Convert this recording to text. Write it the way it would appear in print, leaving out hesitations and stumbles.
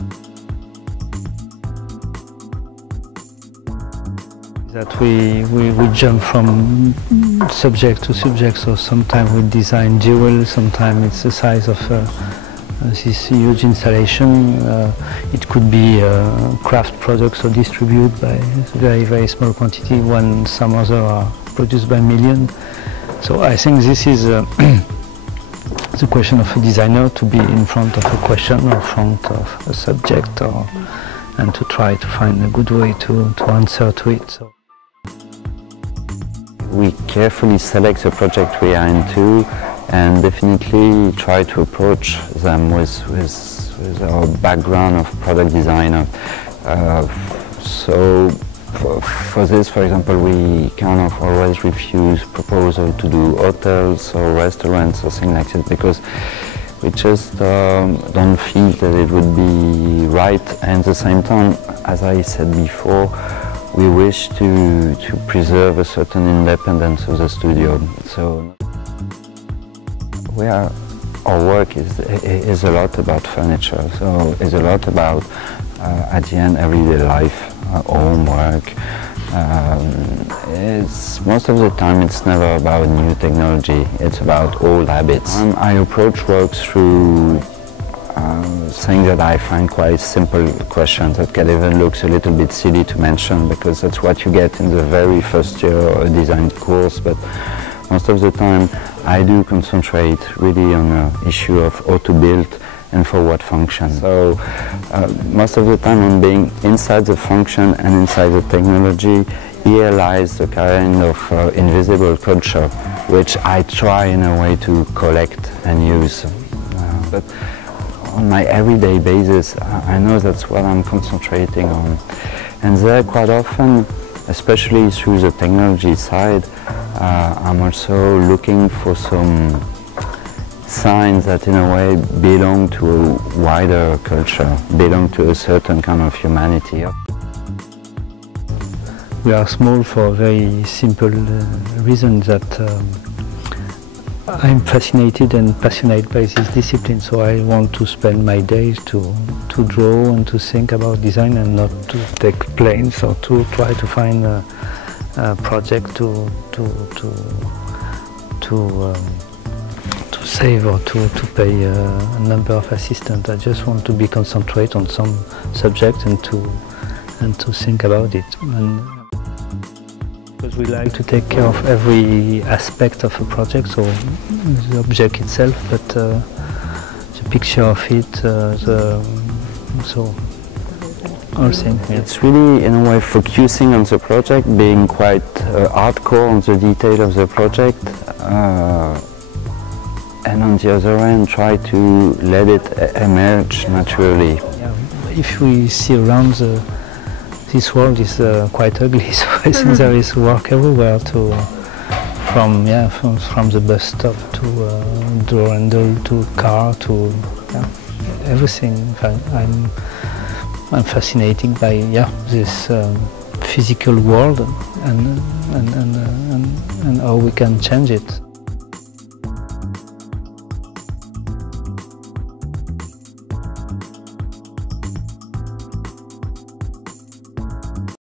That we jump from subject to subject, so sometimes we design jewels, sometimes it's the size of this huge installation. It could be craft products or distributed by very, very small quantity, when some other are produced by millions. So I think this is the question of a designer, to be in front of a question or front of a subject, and to try to find a good way to answer to it. So. We carefully select the project we are into and definitely try to approach them with our background of product designer. So for this, for example, we kind of always refuse proposal to do hotels or restaurants or things like that, because we just don't feel that it would be right. And at the same time, as I said before, we wish to preserve a certain independence of the studio. So our work is a lot about furniture, so it's a lot about, at the end, everyday life, homework. Most of the time it's never about new technology, it's about old habits. I approach work through things that I find quite simple questions that can even look a little bit silly to mention, because that's what you get in the very first year of a design course. But most of the time I do concentrate really on the issue of how to build and for what function. So most of the time on being inside the function and inside the technology, here lies the kind of invisible culture which I try in a way to collect and use. But on my everyday basis, I know that's what I'm concentrating on. And there quite often, especially through the technology side, I'm also looking for some signs that in a way belong to a wider culture, belong to a certain kind of humanity. We are small for a very simple reason, that I'm fascinated and passionate by this discipline, so I want to spend my days to draw and to think about design, and not to take planes or to try to find a project to save or to pay a number of assistants. I just want to be concentrate on some subject and to think about it. Because we like to take care of every aspect of a project, so the object itself, but the picture of it, so all things. Yeah. It's really in a way focusing on the project, being quite hardcore on the detail of the project, and on the other end try to let it emerge naturally. Yeah. If we see around this world is quite ugly, so I think there is work everywhere, from the bus stop to door handle to car to everything. I'm fascinated by this physical world and how we can change it.